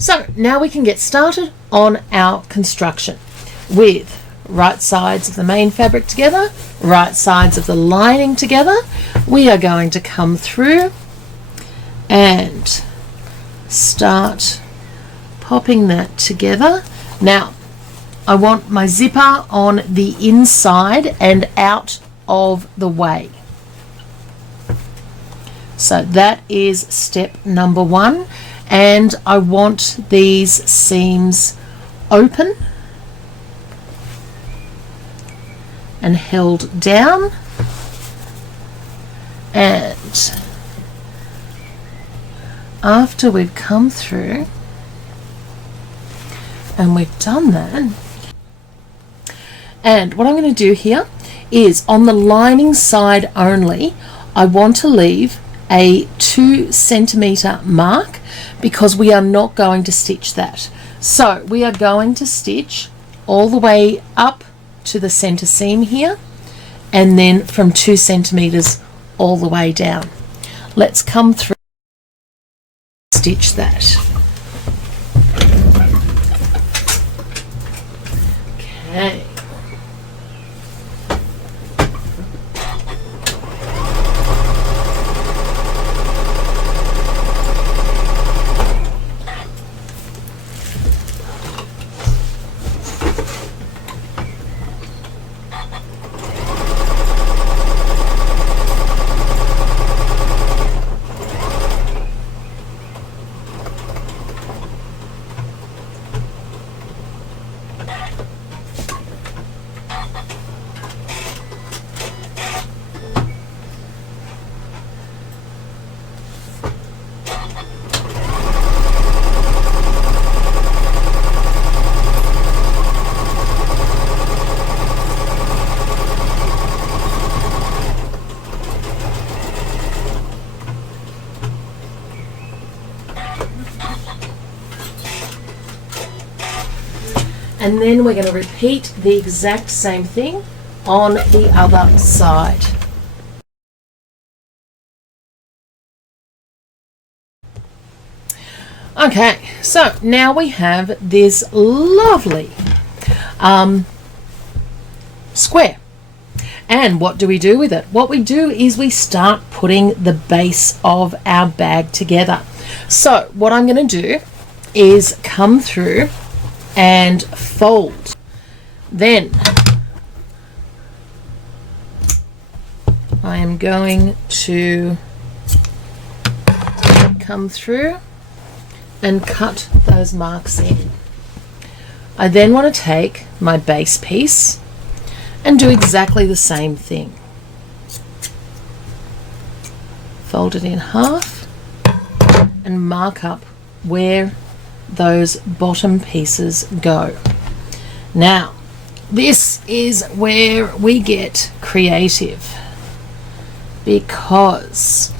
So now we can get started on our construction with right sides of the main fabric together, right sides of the lining together. We are going to come through and start popping that together. Now I want my zipper on the inside and out of the way. So that is step number one, and I want these seams open and held down, and after we've come through and we've done that, and what I'm going to do here is on the lining side only, I want to leave a 2 centimeter mark because we are not going to stitch that. So we are going to stitch all the way up to the center seam here, and then from 2 centimeters all the way down. Let's come through and stitch that. Okay. And then we're going to repeat the exact same thing on the other side. Okay, so now we have this lovely square. And what do we do with it? What we do is we start putting the base of our bag together. So what I'm going to do is come through and fold. Then I am going to come through and cut those marks in. I then want to take my base piece and do exactly the same thing. Fold it in half and mark up where those bottom pieces go. Now this is where we get creative, because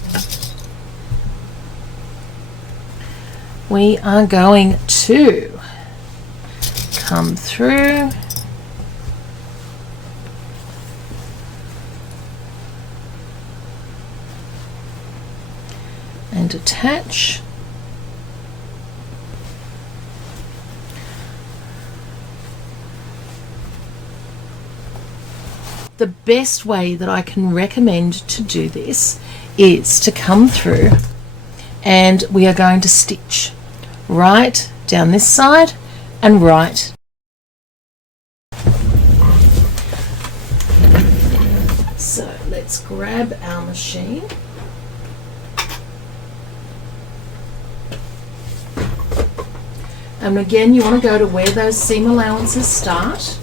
we are going to come through and attach the best way that I can recommend to do this is to come through and we are going to stitch right down this side and right. So let's grab our machine. And again, you want to go to where those seam allowances start.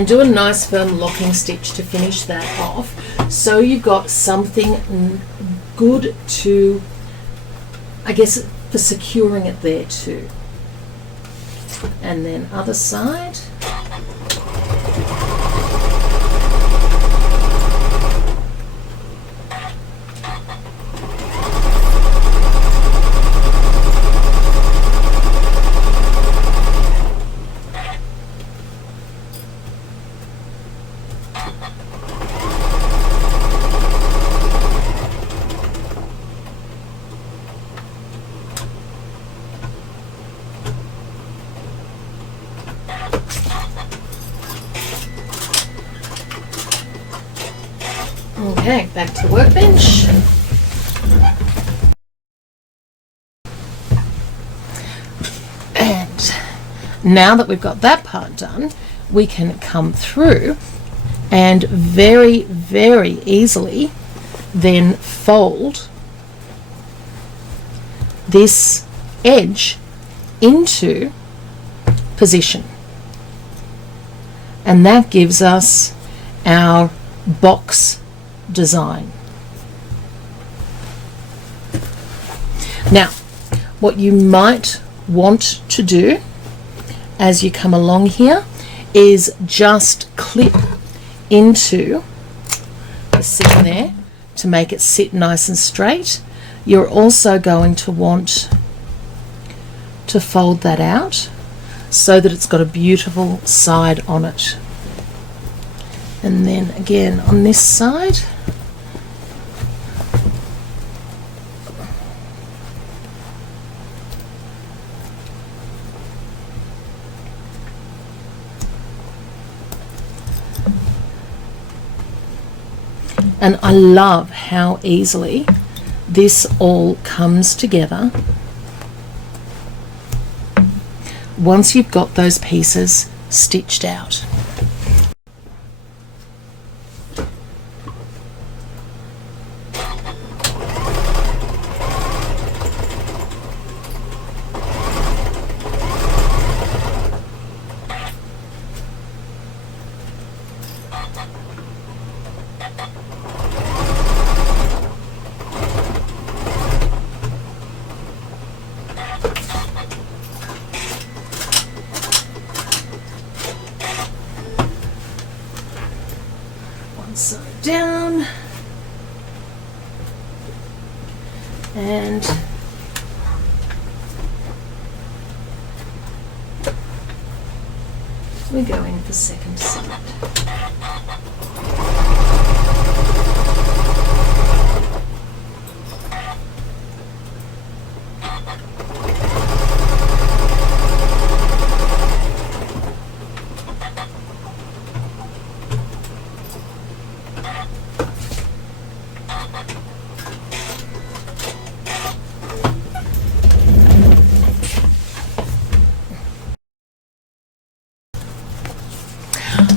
and do a nice firm locking stitch to finish that off, so you've got something good to, I guess, for securing it there too. And then other side. Okay, back to the workbench. And now that we've got that part done, we can come through and very, very easily then fold this edge into position. And that gives us our box design. Now, what you might want to do as you come along here is just clip into the seam there to make it sit nice and straight. You're also going to want to fold that out so that it's got a beautiful side on it. And then again on this side, and I love how easily this all comes together once you've got those pieces stitched out. Side down, and we go in for second side.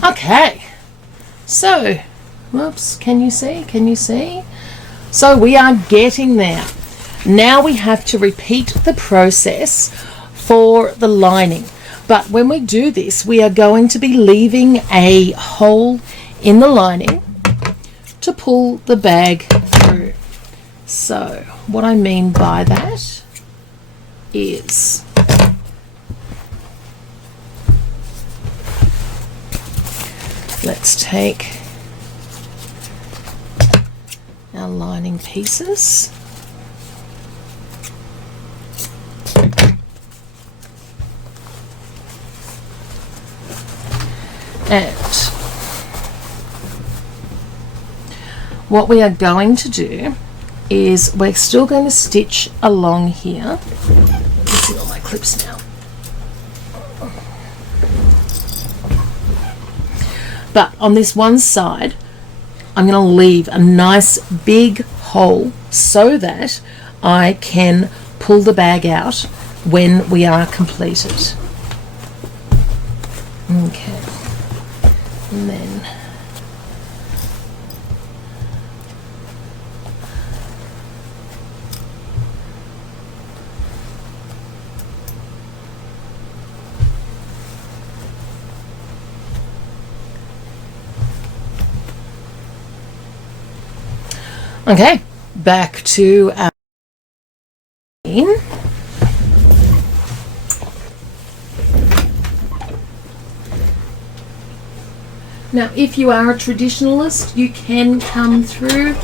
Okay, so, whoops, can you see? Can you see? So we are getting there. Now we have to repeat the process for the lining. But when we do this, we are going to be leaving a hole in the lining to pull the bag through. So what I mean by that is let's take our lining pieces and what we are going to do is we're still going to stitch along here. Let me see all my clips now. But on this one side, I'm going to leave a nice big hole so that I can pull the bag out when we are completed. Okay. And then Okay, back to our machine. Now, if you are a traditionalist, you can come through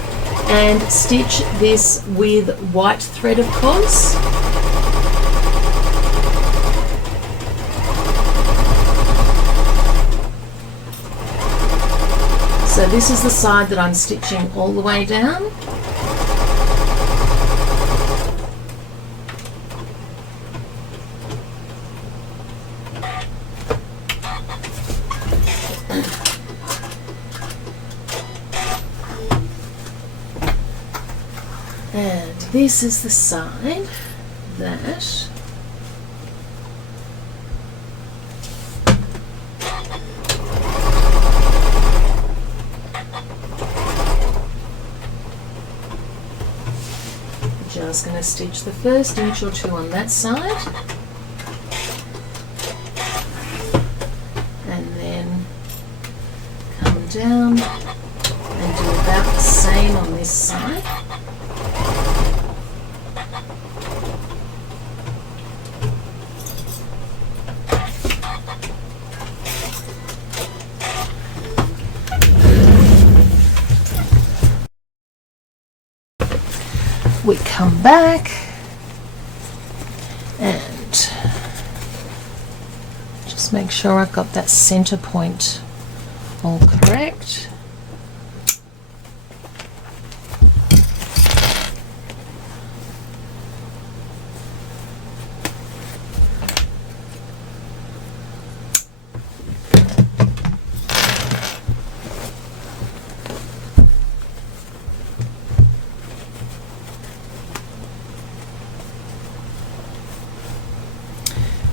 and stitch this with white thread, of course. So this is the side that I'm stitching all the way down. And this is the side that just going to stitch the first inch or two on that side, and then come down and do about the same on this side. We come back and just make sure I've got that center point all correct.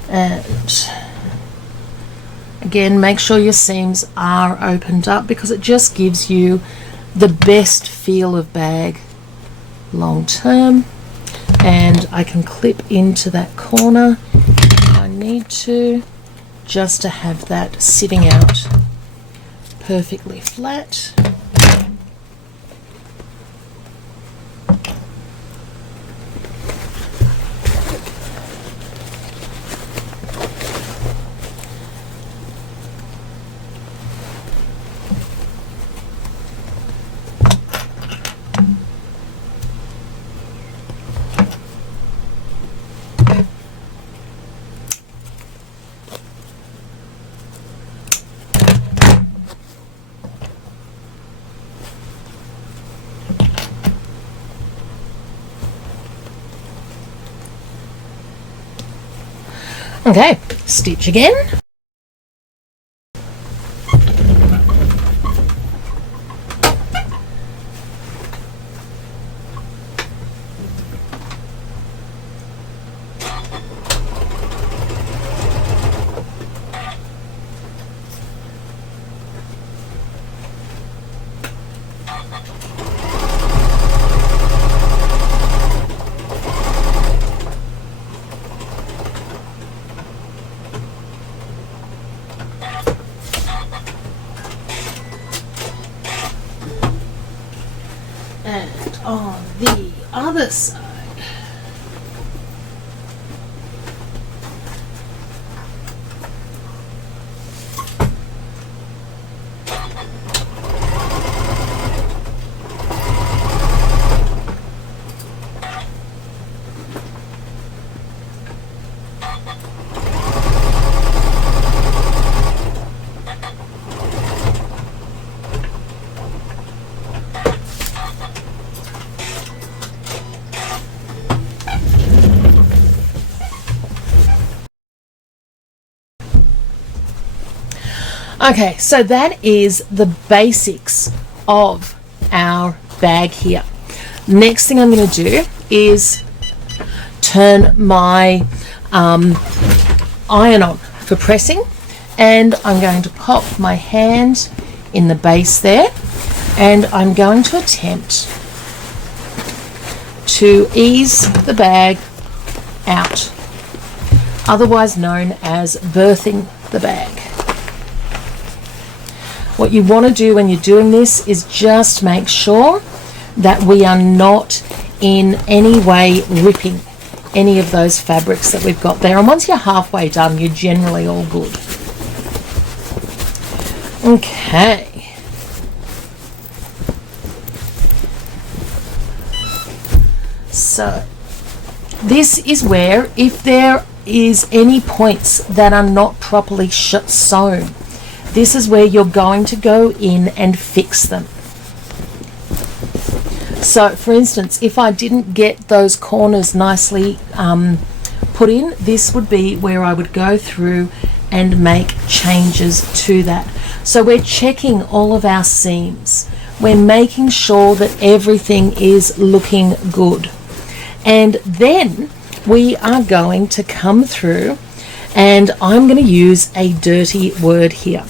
And again, make sure your seams are opened up because it just gives you the best feel of bag long term. And I can clip into that corner if I need to, just to have that sitting out perfectly flat. Okay, stitch again. And on the other side, okay, so that is the basics of our bag here. Next thing I'm going to do is turn my iron on for pressing, and I'm going to pop my hand in the base there, and I'm going to attempt to ease the bag out, otherwise known as birthing the bag. What you want to do when you're doing this is just make sure that we are not in any way ripping any of those fabrics that we've got there. And once you're halfway done, you're generally all good. Okay. So this is where, if there is any points that are not properly sewn, this is where you're going to go in and fix them. So for instance, if I didn't get those corners nicely put in, this would be where I would go through and make changes to that. So we're checking all of our seams. We're making sure that everything is looking good. And then we are going to come through, and I'm going to use a dirty word here.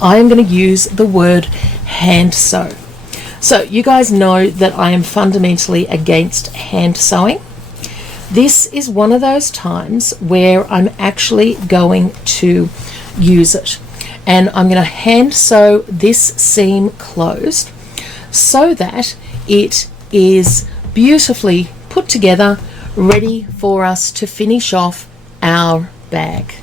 I am going to use the word hand sew. So you guys know that I am fundamentally against hand sewing. This is one of those times where I'm actually going to use it. And I'm going to hand sew this seam closed so that it is beautifully put together, ready for us to finish off our bag.